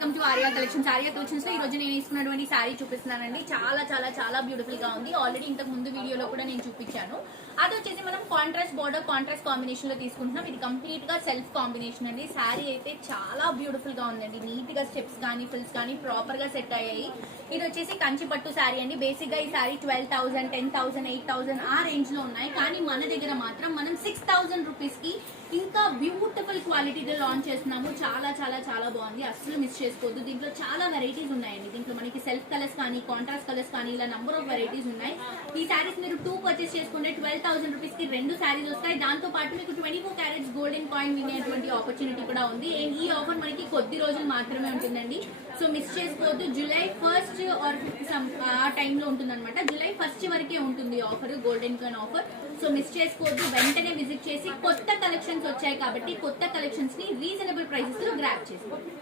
Welcome to Arya collections. Arya collections లో ఈ రోజు నేను తీసుకున్నటువంటి శారీ చూపిస్తున్నానండి. చాలా చాలా చాలా బ్యూటిఫుల్ గా ఉంది. ఆల్రెడీ ఇంతకు ముందు వీడియోలో కూడా నేను చూపించాను. అది వచ్చేసి మనం కాంట్రాస్ట్ బోర్డర్ కాంట్రాస్ట్ కాంబినేషన్ లో తీసుకుంటున్నాం. ఇది కంప్లీట్ గా సెల్ఫ్ కాంబినేషన్ అండి. శారీ అయితే చాలా బ్యూటిఫుల్ గా ఉందండి. నీట్ గా స్టెప్స్ కానీ ఫిల్స్ కానీ ప్రాపర్ గా సెట్ అయ్యాయి. ఇది వచ్చేసి కంచి పట్టు శారీ అండి. బేసిక్ గా ఈ శారీ 12,000, 10,000, 8,000 ఆ రేంజ్ లో ఉన్నాయి. కానీ మన దగ్గర మాత్రం మనం 6,000 రూపీస్ కి ఇంకా బ్యూటిఫుల్ క్వాలిటీతో లాంచ్ చేస్తున్నాము. చాలా చాలా చాలా బాగుంది, అస్సలు మిస్ చేసుకోవద్దు. దీంట్లో చాలా వెరైటీస్ ఉన్నాయండి. దీంట్లో మనకి సెల్ఫ్ కలర్స్ కానీ కాంట్రాస్ట్ కలర్స్ కానీ ఇలా నంబర్ ఆఫ్ వెరైటీస్ ఉన్నాయి. ఈ శారీస్ మీరు 2 పర్చేస్ చేసుకుంటే 12,000 రూపీస్ కి 2 శారీస్ వస్తాయి. దాంతో పాటు మీకు 24 క్యారెట్స్ గోల్డెన్ కాయిన్ వినేటువంటి ఆపర్చునిటీ కూడా ఉంది. ఈ ఆఫర్ మనకి కొద్ది రోజులు మాత్రమే ఉంటుందండి. సో మిస్ చేసుకోవద్దు. జూలై 1st ఆర్ ఆ టైంలో ఉంటుంది అనమాట. జూలై 1st వరకే ఉంటుంది offer, golden coin offer. So miss చేసుకోవద్దు. వెంటనే విజిట్ చేసి కొత్త కలెక్షన్స్ వచ్చాయి కాబట్టి కొత్త కలెక్షన్స్ ని రీజనబుల్ ప్రైసెస్ లో గ్రాబ్ చేసుకోండి.